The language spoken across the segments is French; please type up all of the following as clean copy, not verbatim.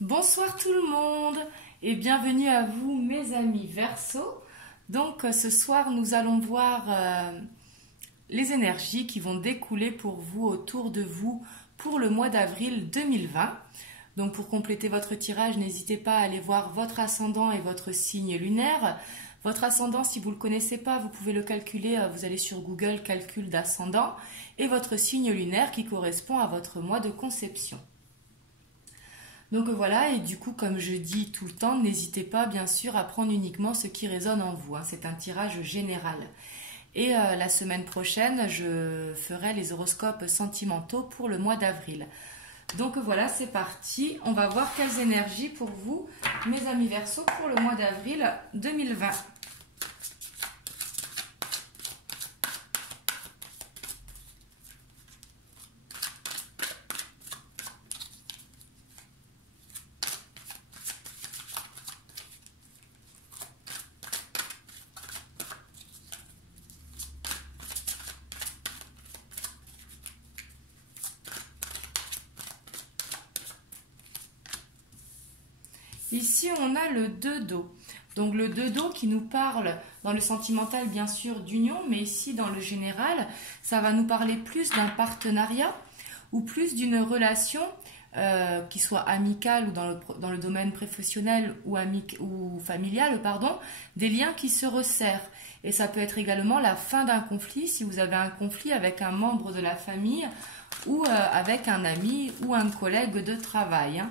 Bonsoir tout le monde et bienvenue à vous mes amis Verseau. Donc ce soir nous allons voir les énergies qui vont découler pour vous, autour de vous, pour le mois d'avril 2020. Donc pour compléter votre tirage, n'hésitez pas à aller voir votre ascendant et votre signe lunaire. Votre ascendant, si vous ne le connaissez pas, vous pouvez le calculer, vous allez sur Google, calcul d'ascendant, et votre signe lunaire qui correspond à votre mois de conception. Donc voilà, et du coup, comme je dis tout le temps, n'hésitez pas bien sûr à prendre uniquement ce qui résonne en vous. C'est un tirage général. Et la semaine prochaine, je ferai les horoscopes sentimentaux pour le mois d'avril. Donc voilà, c'est parti. On va voir quelles énergies pour vous, mes amis Verseau, pour le mois d'avril 2020. Ici, on a le 2 d'eau. Donc le 2 d'eau qui nous parle dans le sentimental, bien sûr, d'union, mais ici, dans le général, ça va nous parler plus d'un partenariat ou plus d'une relation qui soit amicale ou dans le domaine professionnel ou familial, pardon, des liens qui se resserrent. Et ça peut être également la fin d'un conflit, si vous avez un conflit avec un membre de la famille ou avec un ami ou un collègue de travail.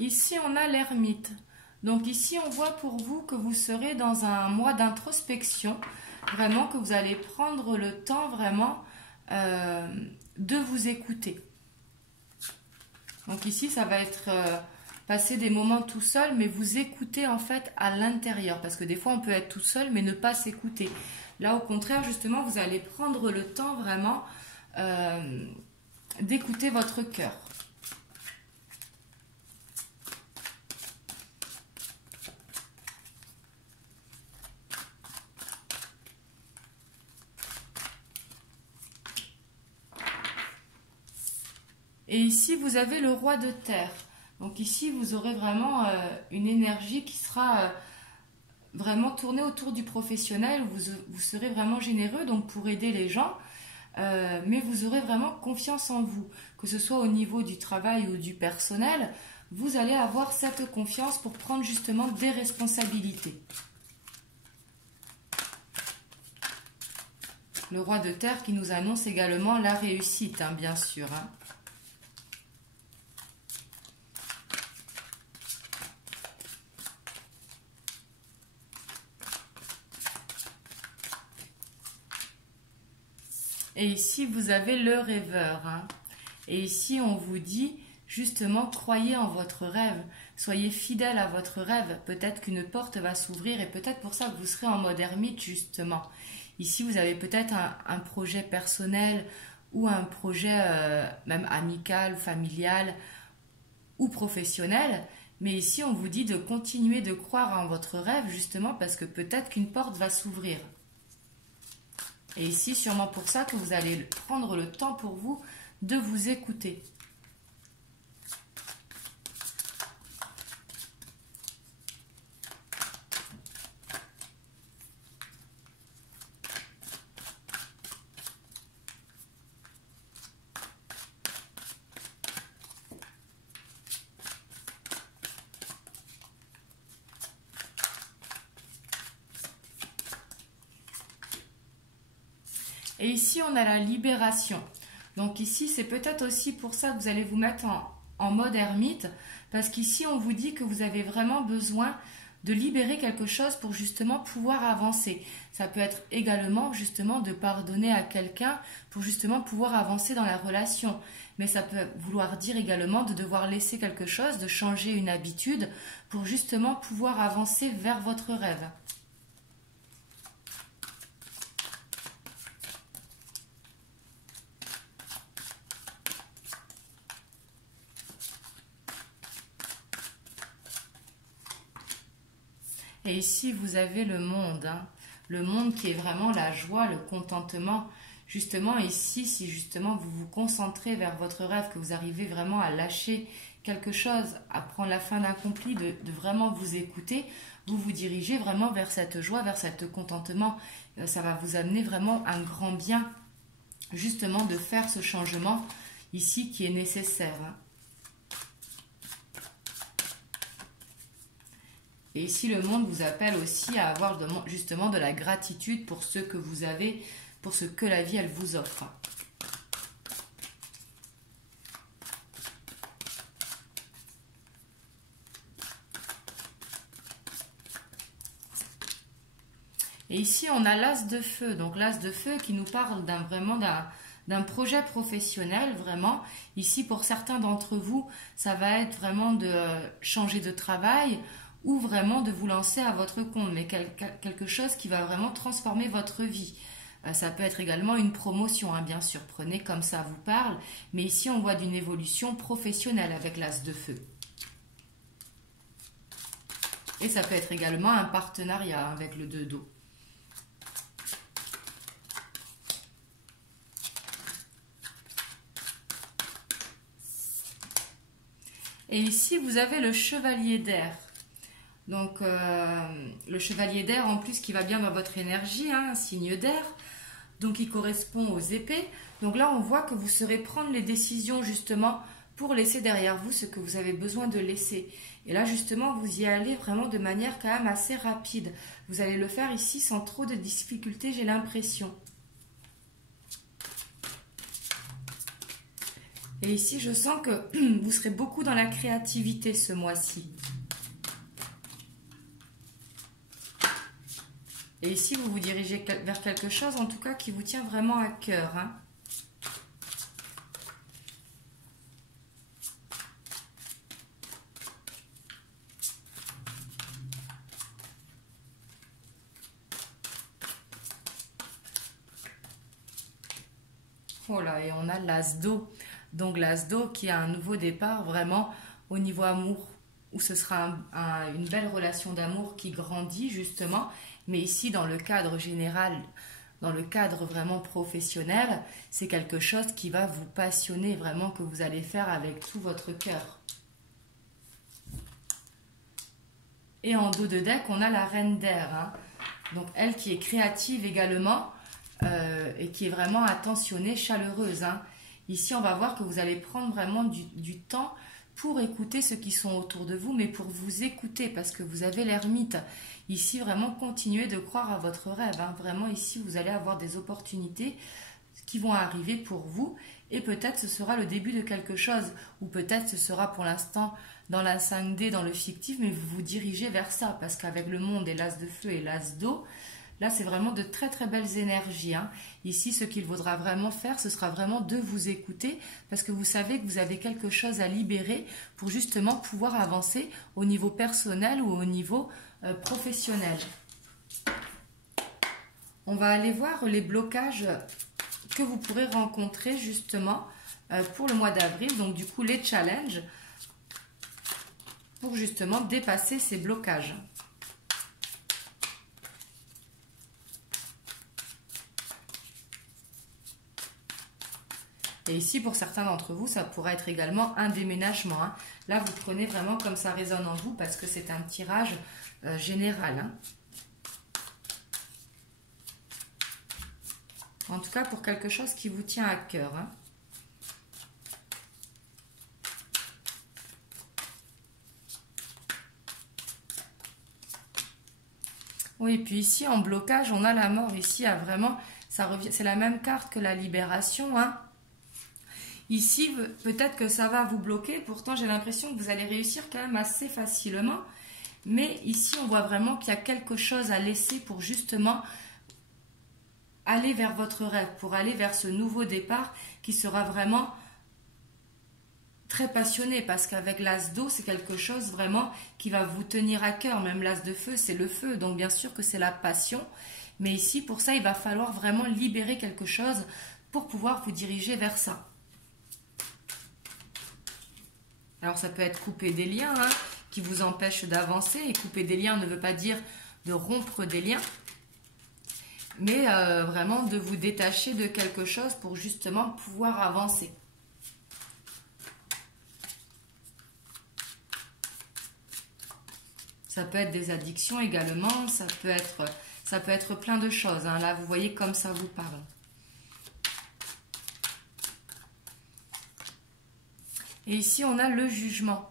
Ici, on a l'ermite. Donc ici, on voit pour vous que vous serez dans un mois d'introspection. Vraiment que vous allez prendre le temps vraiment de vous écouter. Donc ici, ça va être passer des moments tout seul, mais vous écouter en fait à l'intérieur. Parce que des fois, on peut être tout seul, mais ne pas s'écouter. Là, au contraire, justement, vous allez prendre le temps vraiment d'écouter votre cœur. Et ici, vous avez le roi de terre. Donc ici, vous aurez vraiment une énergie qui sera vraiment tournée autour du professionnel. Vous serez vraiment généreux donc pour aider les gens. Mais vous aurez vraiment confiance en vous. Que ce soit au niveau du travail ou du personnel, vous allez avoir cette confiance pour prendre justement des responsabilités. Le roi de terre qui nous annonce également la réussite, bien sûr. Et ici, vous avez le rêveur. Et ici, on vous dit, justement, croyez en votre rêve. Soyez fidèle à votre rêve. Peut-être qu'une porte va s'ouvrir et peut-être pour ça que vous serez en mode ermite, justement. Ici, vous avez peut-être un projet personnel ou un projet même amical, familial ou professionnel. Mais ici, on vous dit de continuer de croire en votre rêve, justement, parce que peut-être qu'une porte va s'ouvrir. Et ici, sûrement pour ça que vous allez prendre le temps pour vous de vous écouter. Et ici, on a la libération. Donc ici, c'est peut-être aussi pour ça que vous allez vous mettre en mode ermite, parce qu'ici, on vous dit que vous avez vraiment besoin de libérer quelque chose pour justement pouvoir avancer. Ça peut être également justement de pardonner à quelqu'un pour justement pouvoir avancer dans la relation. Mais ça peut vouloir dire également de devoir laisser quelque chose, de changer une habitude pour justement pouvoir avancer vers votre rêve. Et ici, vous avez le monde, hein. Le monde qui est vraiment la joie, le contentement. Justement, ici, si justement vous vous concentrez vers votre rêve, que vous arrivez vraiment à lâcher quelque chose, à prendre la fin d'accompli, de vraiment vous écouter, vous vous dirigez vraiment vers cette joie, vers cet contentement. Ça va vous amener vraiment un grand bien, justement, de faire ce changement ici qui est nécessaire, hein. Et ici, le monde vous appelle aussi à avoir justement de la gratitude pour ce que vous avez, pour ce que la vie, elle vous offre. Et ici, on a l'as de feu. Donc, l'as de feu qui nous parle d'un projet professionnel, vraiment. Ici, pour certains d'entre vous, ça va être vraiment de changer de travail ou vraiment de vous lancer à votre compte, mais quelque chose qui va vraiment transformer votre vie. Ça peut être également une promotion, hein, bien sûr. Prenez comme ça vous parle. Mais ici, on voit d'une évolution professionnelle avec l'as de feu. Et ça peut être également un partenariat avec le 2 d'eau. Et ici, vous avez le chevalier d'air. Donc, le chevalier d'air, en plus, qui va bien dans votre énergie, hein, un signe d'air. Donc, il correspond aux épées. Donc là, on voit que vous saurez prendre les décisions, justement, pour laisser derrière vous ce que vous avez besoin de laisser. Et là, justement, vous y allez vraiment de manière quand même assez rapide. Vous allez le faire ici sans trop de difficultés, j'ai l'impression. Et ici, je sens que vous serez beaucoup dans la créativité ce mois-ci. Et ici, vous vous dirigez vers quelque chose, en tout cas, qui vous tient vraiment à cœur, hein. Voilà, et on a l'as d'eau. Donc l'as d'eau qui a un nouveau départ vraiment au niveau amour, où ce sera une belle relation d'amour qui grandit justement. Mais ici, dans le cadre général, dans le cadre vraiment professionnel, c'est quelque chose qui va vous passionner vraiment, que vous allez faire avec tout votre cœur. Et en dos de deck, on a la reine d'air, hein. Donc elle qui est créative également et qui est vraiment attentionnée, chaleureuse, hein. Ici, on va voir que vous allez prendre vraiment du temps pour écouter ceux qui sont autour de vous, mais pour vous écouter, parce que vous avez l'ermite. Ici, vraiment, continuez de croire à votre rêve, hein. Vraiment, ici, vous allez avoir des opportunités qui vont arriver pour vous, et peut-être ce sera le début de quelque chose, ou peut-être ce sera pour l'instant dans la 5D, dans le fictif, mais vous vous dirigez vers ça, parce qu'avec le monde et l'as de feu et l'as d'eau, là, c'est vraiment de très très belles énergies, hein. Ici, ce qu'il faudra vraiment faire, ce sera vraiment de vous écouter, parce que vous savez que vous avez quelque chose à libérer pour justement pouvoir avancer au niveau personnel ou au niveau professionnel. On va aller voir les blocages que vous pourrez rencontrer justement pour le mois d'avril. Donc du coup, les challenges pour justement dépasser ces blocages. Et ici, pour certains d'entre vous, ça pourrait être également un déménagement, hein. Là, vous prenez vraiment comme ça résonne en vous parce que c'est un tirage général, hein. En tout cas, pour quelque chose qui vous tient à cœur, hein. Oui, et puis ici, en blocage, on a la mort. Ici, à vraiment, ça revient, c'est la même carte que la libération, hein. Ici, peut-être que ça va vous bloquer. Pourtant, j'ai l'impression que vous allez réussir quand même assez facilement. Mais ici, on voit vraiment qu'il y a quelque chose à laisser pour justement aller vers votre rêve, pour aller vers ce nouveau départ qui sera vraiment très passionné. Parce qu'avec l'as d'eau, c'est quelque chose vraiment qui va vous tenir à cœur. Même l'as de feu, c'est le feu. Donc, bien sûr que c'est la passion. Mais ici, pour ça, il va falloir vraiment libérer quelque chose pour pouvoir vous diriger vers ça. Alors, ça peut être couper des liens, hein. qui vous empêchent d'avancer. Et couper des liens ne veut pas dire de rompre des liens, mais vraiment de vous détacher de quelque chose pour justement pouvoir avancer. Ça peut être des addictions également, ça peut être plein de choses. Hein. Là, vous voyez comme ça vous parle. Et ici, on a le jugement.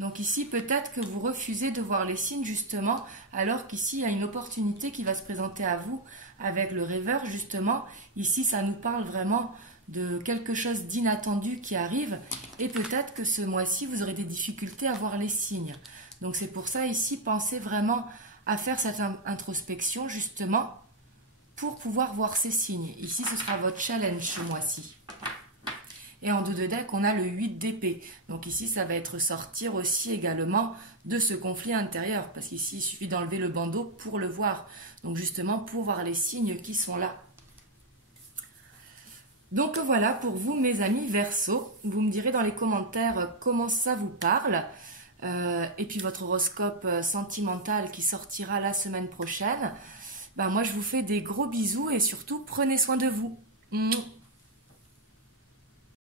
Donc ici, peut-être que vous refusez de voir les signes justement, alors qu'ici, il y a une opportunité qui va se présenter à vous avec le rêveur justement. Ici, ça nous parle vraiment de quelque chose d'inattendu qui arrive. Et peut-être que ce mois-ci, vous aurez des difficultés à voir les signes. Donc c'est pour ça ici, pensez vraiment à faire cette introspection justement pour pouvoir voir ces signes. Ici, ce sera votre challenge ce mois-ci. Et en dos de deck, on a le 8 d'épée. Donc ici, ça va être sortir aussi également de ce conflit intérieur. Parce qu'ici, il suffit d'enlever le bandeau pour le voir. Donc justement, pour voir les signes qui sont là. Donc voilà pour vous, mes amis Verseau. Vous me direz dans les commentaires comment ça vous parle. Et puis votre horoscope sentimental qui sortira la semaine prochaine. Ben moi, je vous fais des gros bisous et surtout, prenez soin de vous.